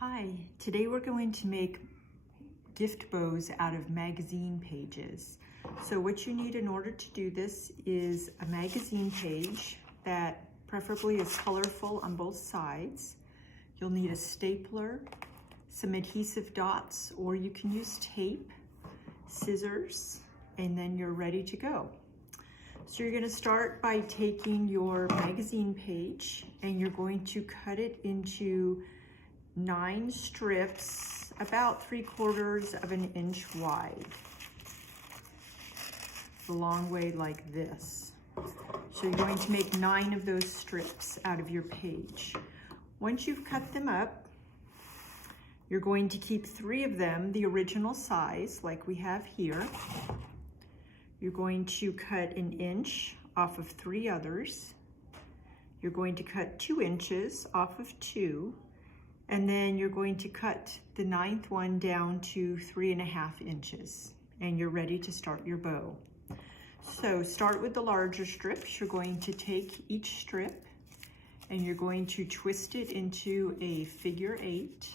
Hi, today we're going to make gift bows out of magazine pages. So what you need in order to do this is a magazine page that preferably is colorful on both sides. You'll need a stapler, some adhesive dots, or you can use tape, scissors, and then you're ready to go. So you're going to start by taking your magazine page and you're going to cut it into 9 strips, about 3/4 of an inch wide, the long way like this. So you're going to make 9 of those strips out of your page. Once you've cut them up, you're going to keep 3 of them the original size like we have here. You're going to cut 1 inch off of 3 others. You're going to cut 2 inches off of 2. And then you're going to cut the 9th one down to 3.5 inches. And you're ready to start your bow. So start with the larger strips. You're going to take each strip and you're going to twist it into a figure 8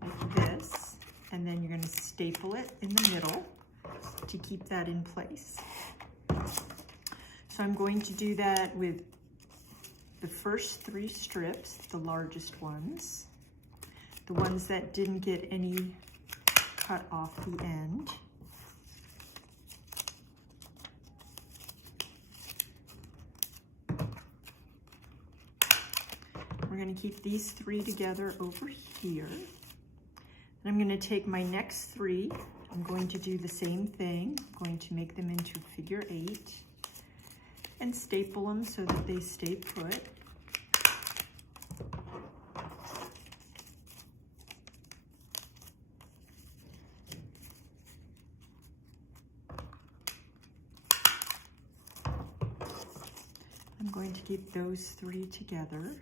like this. And then you're going to staple it in the middle to keep that in place. So I'm going to do that with the first 3 strips, the largest ones, the ones that didn't get any cut off the end. We're going to keep these 3 together over here. And I'm going to take my next 3. I'm going to do the same thing. I'm going to make them into figure 8 and staple them so that they stay put. I'm going to keep those 3 together,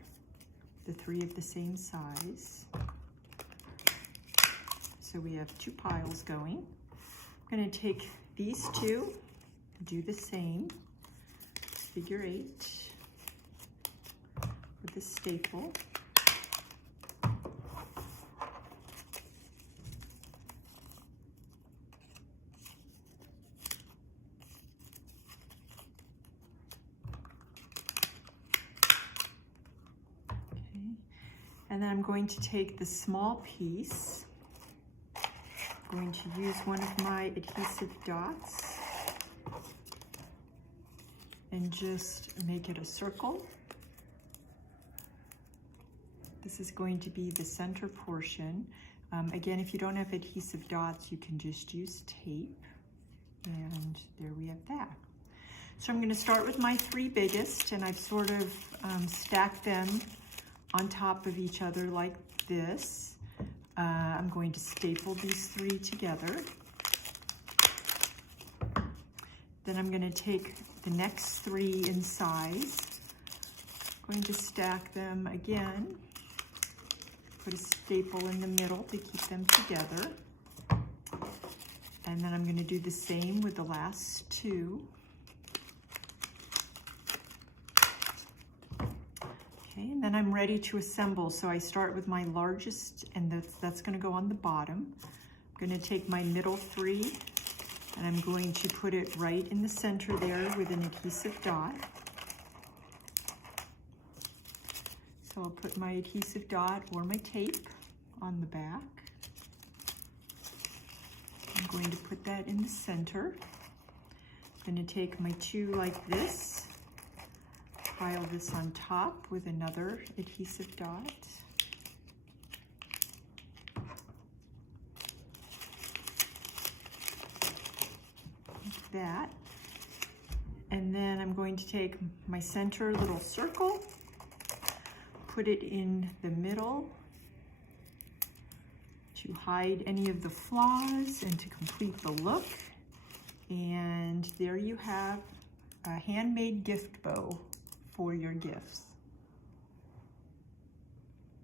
the 3 of the same size. So we have 2 piles going. I'm going to take these 2, do the same, figure 8 with the staple. And then I'm going to take the small piece. I'm going to use one of my adhesive dots and just make it a circle. This is going to be the center portion. Again, if you don't have adhesive dots, you can just use tape. And there we have that. So I'm going to start with my 3 biggest, and I've sort of stacked them on top of each other like this. I'm going to staple these 3 together. Then I'm going to take the next 3 in size. I'm going to stack them again. Put a staple in the middle to keep them together. And then I'm going to do the same with the last 2. Okay, and then I'm ready to assemble. So I start with my largest, and that's going to go on the bottom. I'm going to take my middle 3, and I'm going to put it right in the center there with an adhesive dot. So I'll put my adhesive dot or my tape on the back. I'm going to put that in the center. I'm going to take my 2 like this. Pile this on top with another adhesive dot. Like that. And then I'm going to take my center little circle, put it in the middle to hide any of the flaws and to complete the look. And there you have a handmade gift bow for your gifts.